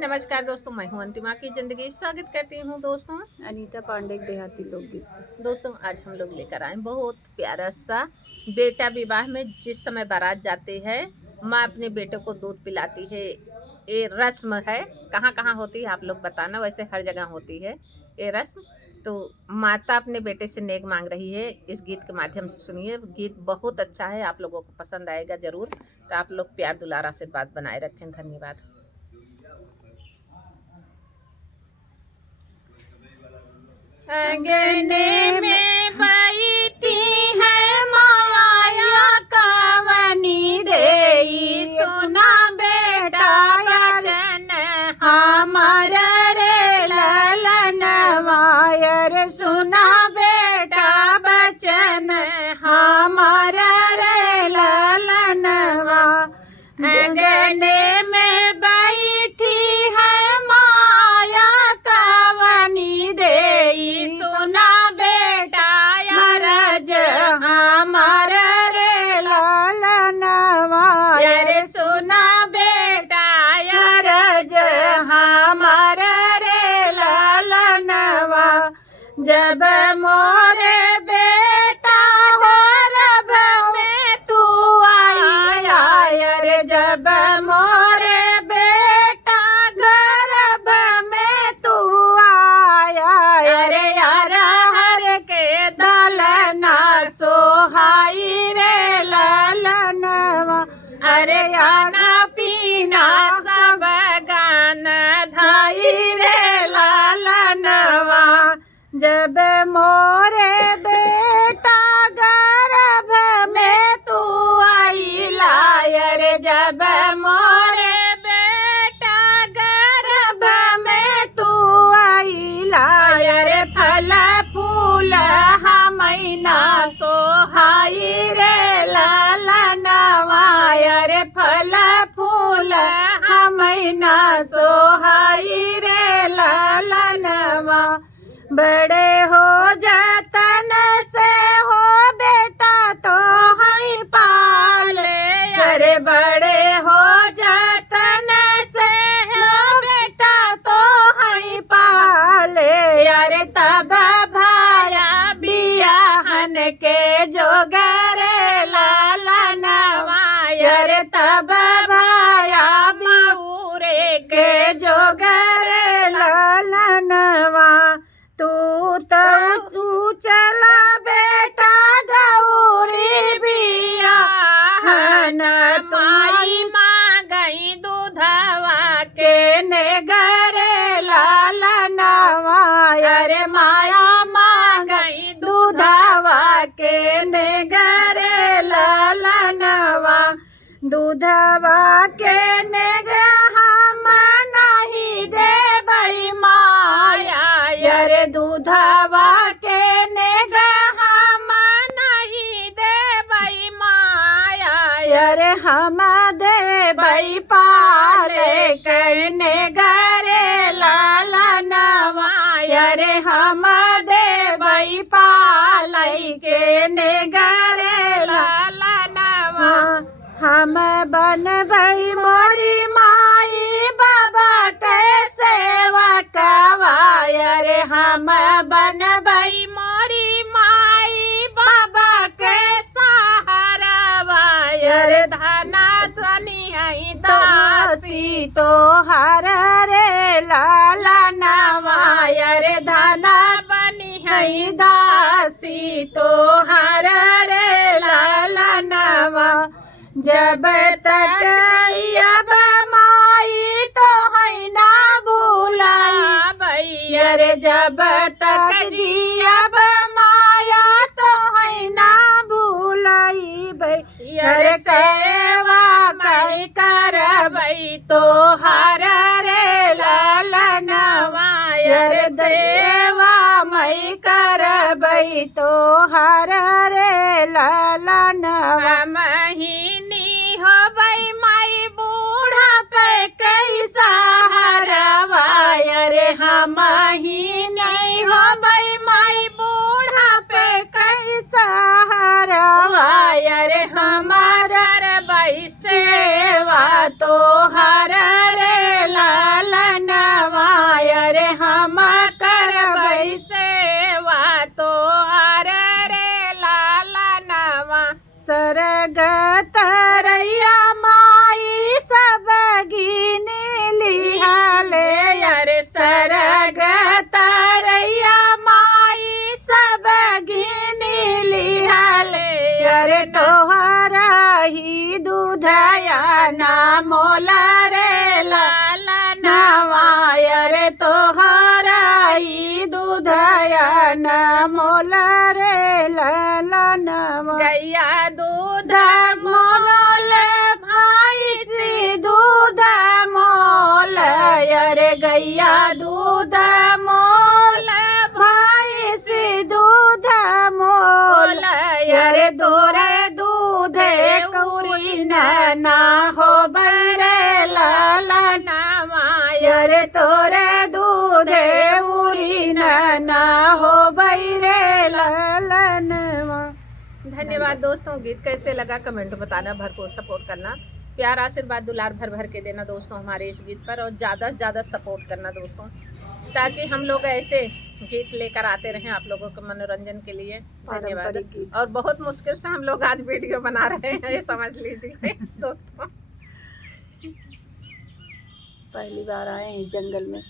नमस्कार दोस्तों, मैं हूं अंतिमा की ज़िंदगी। स्वागत करती हूं दोस्तों अनीता पांडे देहाती लोकगीत। दोस्तों आज हम लोग लेकर आए बहुत प्यारा सा बेटा विवाह में जिस समय बारात जाती है माँ अपने बेटे को दूध पिलाती है। ये रस्म है, कहाँ कहाँ होती है आप लोग बताना। वैसे हर जगह होती है ये रस्म। तो माता अपने बेटे से नेक मांग रही है। इस गीत के माध्यम से सुनिए। गीत बहुत अच्छा है, आप लोगों को पसंद आएगा जरूर। तो आप लोग प्यार दुलार आशीर्वाद बनाए रखें। धन्यवाद। अंगने में बैठी है माया कवनी देई सुना बेटा वचन हमार रे ललन वायर सुना बेटा वचन हमार रे ललन वा। अंगने में बैठी है माया कवनी देई सुना बेटा रज हमार रे ललनवा रे सुना बेटा रज हमार रे ललनवा। जब मोरे बेटा गर्भ में तू आया रे जब मोरे बेटा गर्भ में तू आया रे यार हर के दलना सोहाई रे ललनवा। अरे याना पीना सब गान धाई रे ललनवा। जब मोरे बेटा गर्भ में तू आई लायर जब मोरे बेटा गर्भ में तू आई लायर फल फूल हमैना सोहाई रे ललनवा। रे फल फूल हमैना सोहाई रे ललनवा। बड़े हो जतन से हो बेटा तो है पाले अरे बड़े हो जतन से हो बेटा तो है पाले अरे तब भाया बियाहन के जोगरे ललनवा। अरे तब भाया बिऊरे के जोगरे ललनवा। तू चला बेटा गौरी बियाहन माई माँ गई दूधवा के नेगरे ललनवा। अरे माया माँ गई दूधवा के नेगरे ललनवा। दूधवा के नेग हम नहीं देबै माया रे दूधवा के नेग हम नहीं देबै माया रे हम देबै पाले के नेगरे ललनवा। रे हम देबै पालै के नेगरे ललनवा। हम बनबै मोरी माई बाबा के सेवा कवाया रे हम बनबै मोरी माई बाबा के सहारा रे धना धनी है दासी तो हर रे ललनवा। रे धना बनी है दासी तो हर रे ललनवा। जब तक अब माई तो है ना भूलाई भैया रे जब तक जियब माया तो है ना भूलाई भैया रे सेवा कई करबै तो हर रे ललनवा। रे सेवा मई करबै तो हर रे ललनवा। महीनी होबै माई बूढ़ा पे कैसा हरवा। रे हम ही नहीं होबै माई बूढ़ा पे कैसा हरवा। रे हमारा सेवा तो हर रे लाल ना मोला रे लाला नवायर तोहराई दूधया न मोला रे लाला नवा गैया दूध मोल भैंसी दूध मोल अरे गैया दूध मोल भैंसी दूध मोल अरे तोरे दूधे कौरी ना हो बरे लाला नवायर तोरे दूधे उरी ना हो बैरे लाला नवा। धन्यवाद दोस्तों। गीत कैसे लगा कमेंट बताना, भरपूर सपोर्ट करना, प्यार आशीर्वाद दुलार भर भर के देना दोस्तों हमारे इस गीत पर, और ज़्यादा से ज़्यादा सपोर्ट करना दोस्तों, ताकि हम लोग ऐसे गीत लेकर आते रहें आप लोगों के मनोरंजन के लिए। धन्यवाद। और बहुत मुश्किल से हम लोग आज वीडियो बना रहे हैं, ये समझ लीजिए दोस्तों। पहली बार आए हैं इस जंगल में।